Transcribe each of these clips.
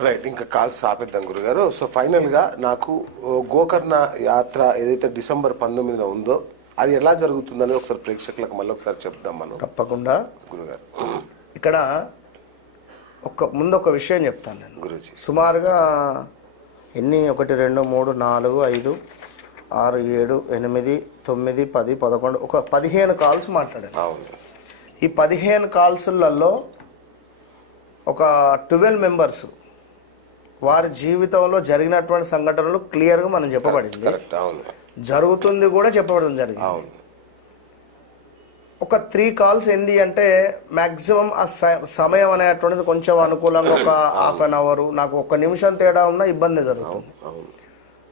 Right ఇంకా calls ఆపేద్దాం గురుగారు. సో ఫైనల్గా నాకు గోకర్ణ యాత్ర ఏదైతే డిసెంబర్ పంతొమ్మిదిన ఉందో అది ఎలా జరుగుతుందని ఒకసారి ప్రేక్షకులకు మళ్ళీ ఒకసారి చెప్దాం మనం. తప్పకుండా. గురుగారు. ఇక్కడ ఒక ముందు ఒక విషయం చెప్తాను నేను. గురుజీ. సుమారుగా ఎన్ని? ఒకటి రెండు మూడు నాలుగు ఐదు ఆరు ఏడు ఎనిమిది తొమ్మిది పది పదకొండు ఒక పదిహేను కాల్స్ మాట్లాడాను. అవును. ఈ పదిహేను కాల్సులలో ఒక ట్వెల్వ్ మెంబర్స్ వారి జీవితంలో జరిగినటువంటి సంఘటనలు క్లియర్గా మనం చెప్పబడింది. జరుగుతుంది కూడా చెప్పబడడం జరిగింది. అవును. ఒక త్రీ కాల్స్ ఏంది అంటే మాక్సిమం ఆ సమయం అనేటువంటిది కొంచెం అనుకూలంగా ఒక హాఫ్ అన్ అవర్ నాకు ఒక నిమిషం తేడా ఉన్నా ఇబ్బంది జరుగుతుంది.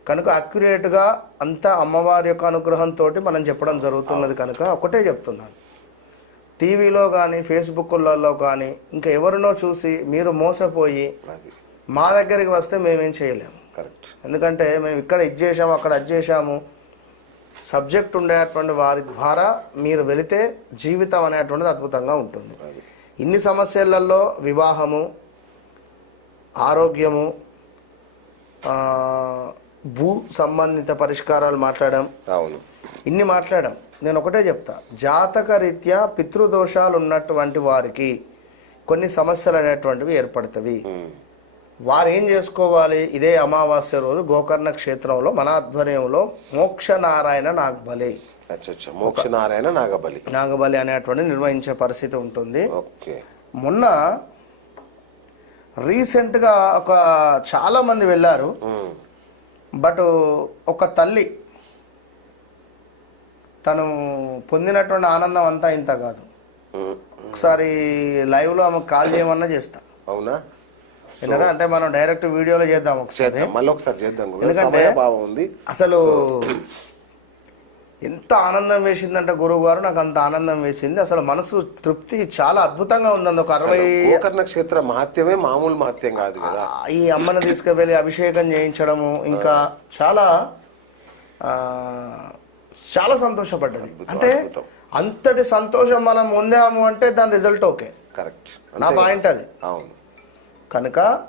కనుక accurate గా అంతా అమ్మవారి యొక్క అనుగ్రహంతో మనం చెప్పడం జరుగుతున్నది కనుక ఒకటే చెప్తున్నాను. టీవీలో కానీ ఫేస్బుక్లలో కానీ ఇంకా ఎవరినో చూసి మీరు మోసపోయి మా దగ్గరికి వస్తే మేమేం చేయలేము. కరెక్ట్ ఎందుకంటే మేము ఇక్కడ ఇది చేసాము అక్కడ అది చేసాము సబ్జెక్ట్ ఉండేటువంటి వారి ద్వారా మీరు వెళితే జీవితం అనేటువంటిది అద్భుతంగా ఉంటుంది. ఇన్ని సమస్యలలో వివాహము ఆరోగ్యము భూ సంబంధిత పరిష్కారాలు మాట్లాడాం. అవును. ఇన్ని మాట్లాడాం. నేను ఒకటే చెప్తా. జాతక రీత్యా పితృదోషాలు ఉన్నటువంటి వారికి కొన్ని సమస్యలు అనేటువంటివి ఏర్పడతవి. వారు ఏం చేసుకోవాలి? ఇదే అమావాస్య రోజు గోకర్ణ క్షేత్రంలో మన ఆధ్వర్యంలో మోక్ష నారాయణ నాగబలి. అచ్చా అచ్చా మోక్షనారాయణ నాగబలి. నాగబలి అనేటువంటి నిర్వహించే పరిస్థితి ఉంటుంది. ఓకే. మొన్న రీసెంట్గా ఒక చాలా మంది వెళ్ళారు. బట్ ఒక తల్లి తను పొందినటువంటి ఆనందం అంతా ఇంత కాదు. ఒకసారి లైవ్లో ఆమెకు కాల్ చేయమన్నా చేస్తా. అవునా? అంటే మనం డైరెక్ట్ వీడియోలో చేద్దాం ఒకసారి. చేద్దాం మళ్ళీ ఒకసారి చేద్దాం. ఎందుకంటే- ఉంది. అసలు ఎంత ఆనందం వేసిందంటే గురువు గారు నాకు అంత ఆనందం వేసింది. అసలు మనసు తృప్తి చాలా అద్భుతంగా ఉందండి ఒక అరవై గోకర్ణ క్షేత్ర మహత్యమే మామూలు మహత్యం కాదు కదా. ఈ అమ్మను తీసుకువెళ్ళి అభిషేకం చేయించడము ఇంకా చాలా చాలా సంతోషపడ్డది. అంటే. అంతటి సంతోషం మనం పొందాము అంటే దాని రిజల్ట్ ఓకే కరెక్ట్ నా పాయింట్ అది. అవును. కనుక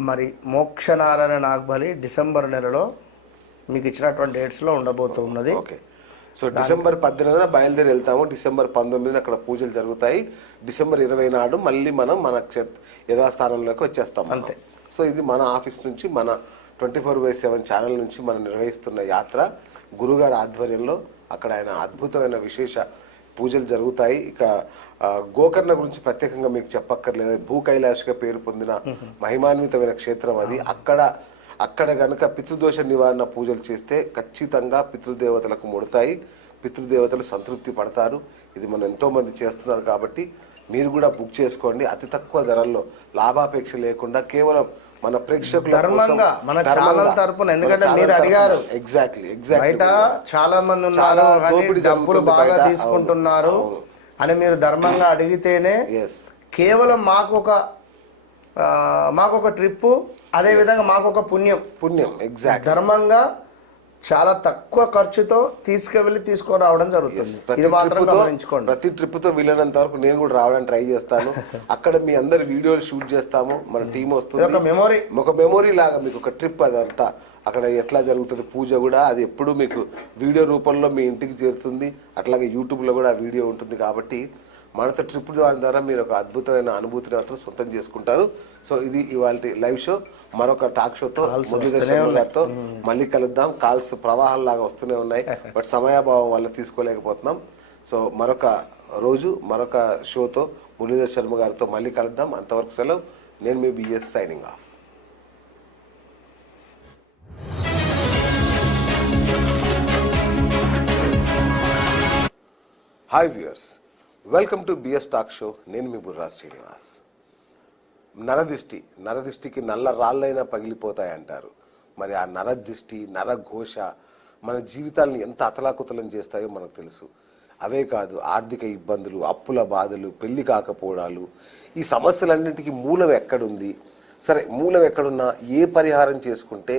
మరి మోక్షనారాయణ నాగబలి డిసెంబర్ నెలలో మీకు ఇచ్చినటువంటి డేట్స్లో ఉండబోతూ ఉన్నది. ఓకే. సో డిసెంబర్ పద్దెనిమిదిన బయలుదేరి వెళ్తాము. డిసెంబర్ పంతొమ్మిదిన అక్కడ పూజలు జరుగుతాయి. డిసెంబర్ ఇరవై నాడు మళ్ళీ మనం మన యథాస్థానంలోకి వచ్చేస్తాం. అంతే. సో ఇది మన ఆఫీస్ నుంచి మన twenty four by seven channel నుంచి మనం నిర్వహిస్తున్న యాత్ర. గురుగారి ఆధ్వర్యంలో అక్కడ ఆయన అద్భుతమైన విశేష పూజలు జరుగుతాయి. ఇక గోకర్ణ గురించి ప్రత్యేకంగా మీకు చెప్పక్కర్లేదు. భూ కైలాష్గా పేరు పొందిన మహిమాన్వితమైన క్షేత్రం అది. అక్కడ అక్కడ గనక పితృదోష నివారణ పూజలు చేస్తే ఖచ్చితంగా పితృదేవతలకు ముడతాయి. పితృదేవతలు సంతృప్తి పడతారు. ఇది మనం ఎంతో మంది చేస్తున్నారు కాబట్టి మీరు కూడా బుక్ చేసుకోండి. అతి తక్కువ ధరల్లో లాభాపేక్ష లేకుండా కేవలం మన ప్రేక్షకుల ధర్మంగా, మన ఛానల్ తరపున, ఎందుకంటే మీరు అడిగారు. ఎగ్జాక్ట్లీ బయట ఎగ్జాక్ట్లీ చాలా మంది ఉన్నారు కానీ డబ్బులు బాగా బయట. తీసుకుంటున్నారు అని మీరు ధర్మంగా అడిగితేనే కేవలం మాకు ఒక మాకు ఒక ట్రిప్ అదే విధంగా మాకు ఒక పుణ్యం. పుణ్యం ఎగ్జాక్ట్ ధర్మంగా చాలా తక్కువ ఖర్చుతో తీసుకువెళ్ళి తీసుకురావడం జరుగుతుంది. ప్రతి ఇది మాత్రం ట్రిప్తో గమనించుకోండి. ప్రతి ట్రిప్తో వీలైనంత వరకు నేను కూడా రావడానికి ట్రై చేస్తాను. అక్కడ మీ అందరి వీడియోలు షూట్ చేస్తాము మన టీం ఇది ఒక వస్తుంది మెమొరీ ఒక మెమొరీ లాగా మీకు ఒక ట్రిప్ అదంతా. అక్కడ ఎట్లా జరుగుతుంది పూజ కూడా అది ఎప్పుడు మీకు వీడియో రూపంలో మీ ఇంటికి చేరుతుంది. అట్లాగే యూట్యూబ్లో కూడా వీడియో ఉంటుంది కాబట్టి మనతో ట్రిప్ ద్వారా మీరు ఒక అద్భుతమైన అనుభూతిని మాత్రం సొంతం చేసుకుంటారు. సో ఇది ఇవాళ లైవ్ షో. మరొక టాక్ షోతో మురళీధర్ శర్మ గారితో మళ్ళీ కలుద్దాం. కాల్స్ ప్రవాహాల్లాగా వస్తూనే ఉన్నాయి. బట్ సమయాభావం వల్ల తీసుకోలేకపోతున్నాం. సో మరొక రోజు మరొక షోతో మురళీధర్ శర్మ గారితో మళ్ళీ కలుద్దాం. అంతవరకు సెలవు. నేను మీ BS signing off hi viewers welcome to BS talk show నేను మీ బుర్రా శ్రీనివాస్. నరదిష్టి నరదిష్టికి నల్ల రాళ్ళైనా పగిలిపోతాయి అంటారు మరి ఆ నరదిష్టి నరఘోష మన జీవితాలను ఎంత అతలాకుతలం చేస్తాయో మనకు తెలుసు. అవే కాదు ఆర్థిక ఇబ్బందులు అప్పుల బాధలు పెళ్ళి కాకపోవడాలు ఈ సమస్యలన్నింటికీ మూలం ఎక్కడుంది? సరే మూలం ఎక్కడున్నా ఏ పరిహారం చేసుకుంటే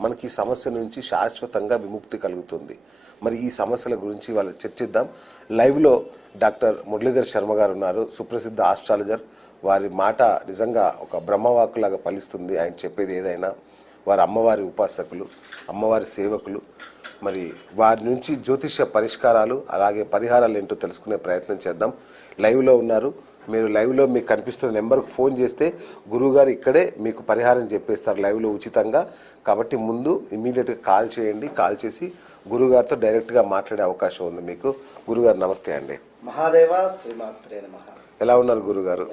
మనకి ఈ సమస్య నుంచి శాశ్వతంగా విముక్తి కలుగుతుంది. మరి ఈ సమస్యల గురించి వాళ్ళు చర్చిద్దాం. లైవ్లో డాక్టర్ మురళీధర్ శర్మ గారు ఉన్నారు. సుప్రసిద్ధ ఆస్ట్రాలజర్. వారి మాట నిజంగా ఒక బ్రహ్మవాకులాగా ఫలిస్తుంది. ఆయన చెప్పేది ఏదైనా. వారి అమ్మవారి ఉపాసకులు అమ్మవారి సేవకులు. మరి వారి నుంచి జ్యోతిష్య పరిష్కారాలు అలాగే పరిహారాలు ఏంటో తెలుసుకునే ప్రయత్నం చేద్దాం. లైవ్లో ఉన్నారు. మీరు లైవ్లో మీకు కనిపిస్తున్న నెంబర్కి ఫోన్ చేస్తే గురువుగారు ఇక్కడే మీకు పరిహారం చెప్పేస్తారు లైవ్లో ఉచితంగా. కాబట్టి ముందు ఇమీడియట్గా కాల్ చేయండి. కాల్ చేసి గురువుగారితో డైరెక్ట్గా మాట్లాడే అవకాశం ఉంది మీకు. గురుగారు నమస్తే అండి. మహాదేవ శ్రీమాత్రే ఎలా ఉన్నారు గురుగారు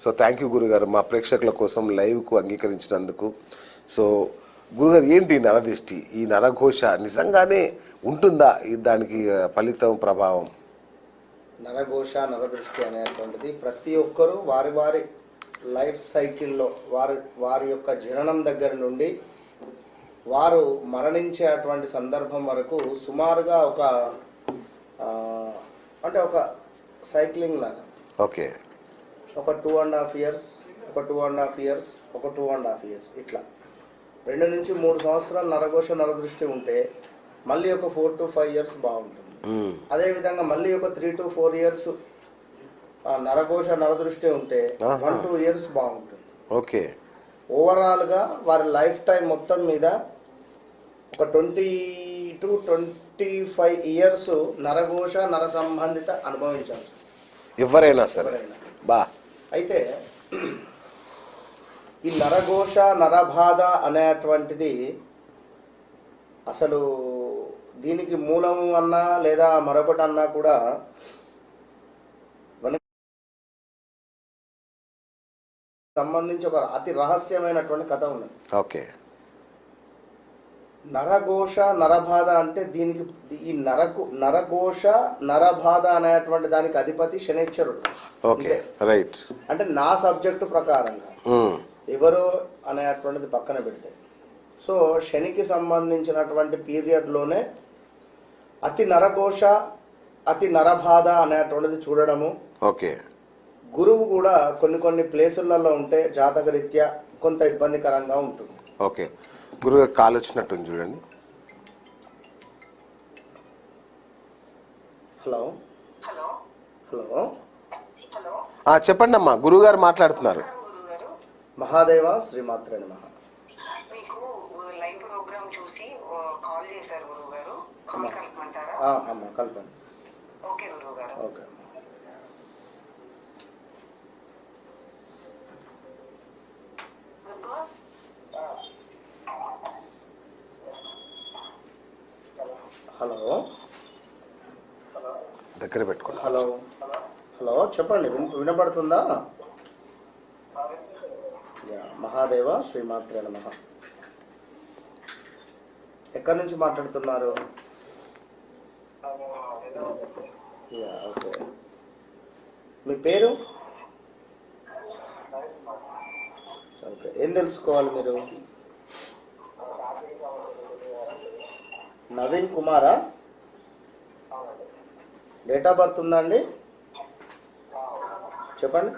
సో థ్యాంక్ యూ గురుగారు మా ప్రేక్షకుల కోసం లైవ్కు అంగీకరించినందుకు. సో గురుగారు ఏంటి నరదిష్టి? ఈ నరఘోష నిజంగానే ఉంటుందా? దానికి ఫలితం ప్రభావం? నరఘోష నరదృష్టి అనేటువంటిది ప్రతి ఒక్కరూ వారి వారి లైఫ్ సైకిల్లో వారి వారి యొక్క జననం దగ్గర నుండి వారు మరణించేటువంటి సందర్భం వరకు సుమారుగా ఒక అంటే ఒక సైక్లింగ్ లాగా. ఓకే. ఒక టూ అండ్ హాఫ్ ఇయర్స్ ఒక టూ అండ్ హాఫ్ ఇయర్స్ ఒక టూ అండ్ హాఫ్ ఇయర్స్ ఇట్లా. రెండు నుంచి మూడు సంవత్సరాలు నరఘోష నరదృష్టి ఉంటే మళ్ళీ ఒక ఫోర్ టు ఫైవ్ ఇయర్స్ బాగుంటుంది. అదేవిధంగా మళ్ళీ ఒక త్రీ టు ఫోర్ ఇయర్స్ నరఘోష నరదృష్టి ఉంటే. వన్ టూ ఇయర్స్ బాగుంటుంది. ఓకే. ఓవరాల్గా వారి లైఫ్ టైం మొత్తం మీద ఒక twenty to twenty five years నరఘోష నర సంబంధిత అనుభవించాలి. ఎవరైనా సరే. బా. అయితే ఈ నరఘోష నరబాధ అనేటువంటిది అసలు దీనికి మూలం అన్నా లేదా మరొకటి అన్నా కూడా సంబంధించి ఒక అతి రహస్యమైనటువంటి కథ ఉన్నది. ఓకే. నరఘోష నరబాధ అంటే దీనికి ఈ నరకు నరఘోష నరబాధ అనేటువంటి దానికి అధిపతి శనిశ్చరుడు. Okay right. అంటే నా సబ్జెక్టు ప్రకారంగా. ఎవరో అనేటువంటిది పక్కన పెడితే. సో శనికి సంబంధించినటువంటి పీరియడ్లోనే అతి నరఘోష అతి నరబాధ అనేటువంటిది చూడడము. ఓకే. గురువు కూడా కొన్ని కొన్ని ప్లేసులలో ఉంటే జాతకరీత్యా కొంత ఇబ్బందికరంగా ఉంటుంది. ఓకే. గురుగారు కాల్ వచ్చినట్టుంది చూడండి. హలో. హలో. హలో. హలో. ఆ, చెప్పండి అమ్మా గురుగారు మాట్లాడుతున్నారు. గురుగారు మహాదేవ శ్రీమాత్రే నమః. మీకు లైవ్ ప్రోగ్రామ్ చూసి కాల్ చేశారు గురుగారు కాల్ కలపమంటారా ఆ, అమ్మ కలపండి ఓకే. హలో. దగ్గర పెట్టుకోండి. హలో. హలో చెప్పండి విన్ వినపడుతుందా? యా, మహాదేవ శ్రీమాత్రే నమః. ఎక్కడి నుంచి మాట్లాడుతున్నారు? యా, ఓకే మీ పేరు? ఓకే. ఏం తెలుసుకోవాలి మీరు? నవీన్ కుమారా? డేట్ ఆఫ్ బర్త్ ఉందా అండి? చెప్పండి.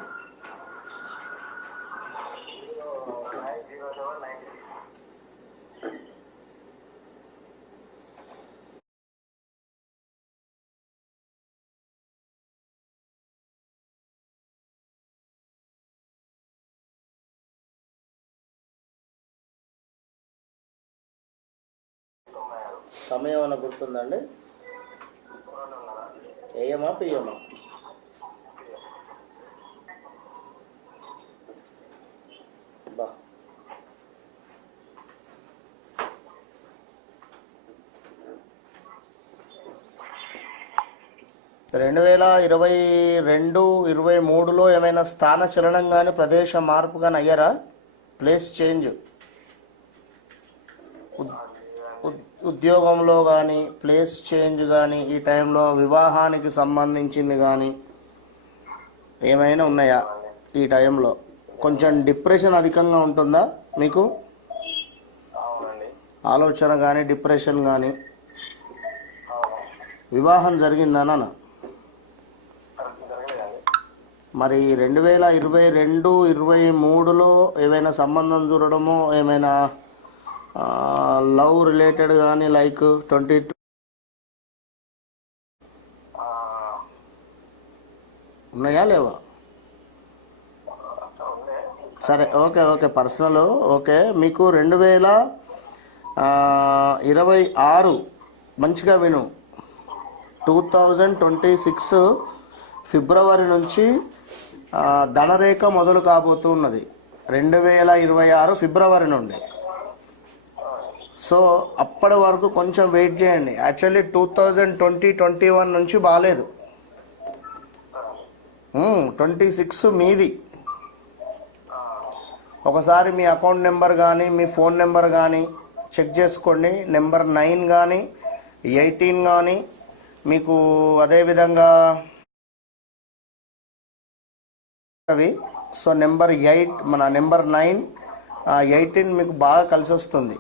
సమయం ఏమైనా గుర్తుందండి? ఏయమా పియ్యమా బా. రెండు వేల ఇరవై రెండు ఇరవై మూడులో ఏమైనా స్థాన చలనం కానీ ప్రదేశ మార్పు కానీ అయ్యారా? ప్లేస్ చేంజ్ ఉద్- ఉద్- ఉద్యోగంలో కానీ ప్లేస్ చేంజ్ కానీ ఈ టైంలో వివాహానికి సంబంధించింది కానీ ఏమైనా ఉన్నాయా? ఈ టైంలో కొంచెం డిప్రెషన్ అధికంగా ఉంటుందా మీకు? ఆలోచన కానీ డిప్రెషన్ కానీ వివాహం జరిగిందా నాన్న మరి రెండు వేల ఇరవై రెండు ఇరవై మూడులో ఏమైనా సంబంధం చూడడమో ఏమైనా లవ్ రిలేటెడ్ కానీ లైక్ ట్వంటీ టూ. ఉన్నాయా లేవా? సరే ఓకే ఓకే పర్సనల్ ఓకే. మీకు రెండు వేల ఇరవై ఆరు మంచిగా విను. Two thousand twenty six February నుంచి ధనరేఖ మొదలు కాబోతున్నది. రెండు వేల ఇరవై ఆరు ఫిబ్రవరి నుండి. సో అప్పటి వరకు కొంచెం వెయిట్ చేయండి. Actually two thousand twenty twenty one నుంచి బాగాలేదు ట్వంటీ సిక్స్ మీది. ఒకసారి మీ అకౌంట్ నెంబర్ కానీ మీ ఫోన్ నెంబర్ కానీ చెక్ చేసుకోండి. నెంబర్ నైన్ కానీ ఎయిటీన్ కానీ మీకు అదేవిధంగా అవి. సో నెంబర్ ఎయిట్ మన నెంబర్ నైన్ ఎయిటీన్ మీకు బాగా కలిసి వస్తుంది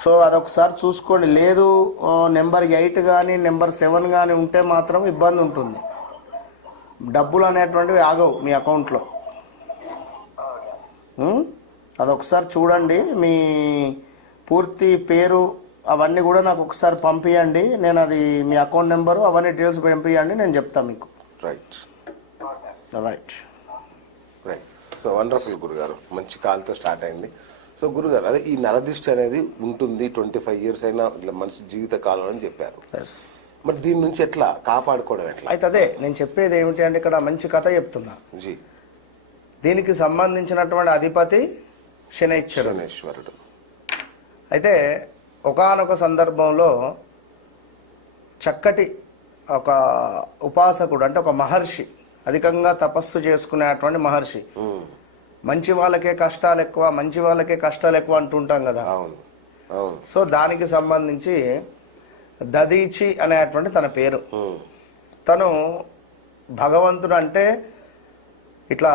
సో అదొకసారి చూసుకోండి. లేదు నెంబర్ ఎయిట్ కానీ నెంబర్ సెవెన్ కానీ ఉంటే మాత్రం ఇబ్బంది ఉంటుంది. డబ్బులు అనేటువంటివి ఆగవు మీ అకౌంట్లో? అదొకసారి చూడండి. మీ పూర్తి పేరు అవన్నీ కూడా నాకు ఒకసారి పంపించండి నేను అది మీ అకౌంట్ నెంబరు అవన్నీ డీటెయిల్స్ పంపించండి నేను చెప్తాను మీకు. Right. Right. Right. So wonderful గురుగారు మంచి కాల్తో స్టార్ట్ అయింది. సో గురుగారు అదే ఈ నరదిష్టి అనేది ఉంటుంది ట్వంటీ ఫైవ్ ఇయర్స్ అయినా ఇలా మనిషి జీవిత కాలం అని చెప్పారు. మరి దీని నుంచి ఎట్లా కాపాడుకోవడం ఎట్లా? అయితే అదే నేను చెప్పేది ఏమిటి అంటే ఇక్కడ మంచి కథ చెప్తున్నా. జీ. దీనికి సంబంధించినటువంటి అధిపతి శనైశ్వరుడు. అయితే ఒకానొక సందర్భంలో చక్కటి ఒక ఉపాసకుడు అంటే ఒక మహర్షి అధికంగా తపస్సు చేసుకునేటువంటి మహర్షి. మంచి వాళ్ళకే కష్టాలు ఎక్కువ మంచి వాళ్ళకే కష్టాలు ఎక్కువ అంటుంటాం కదా. అవును అవును. సో దానికి సంబంధించి దదీచి అనేటువంటి తన పేరు. తను భగవంతుడు అంటే ఇట్లా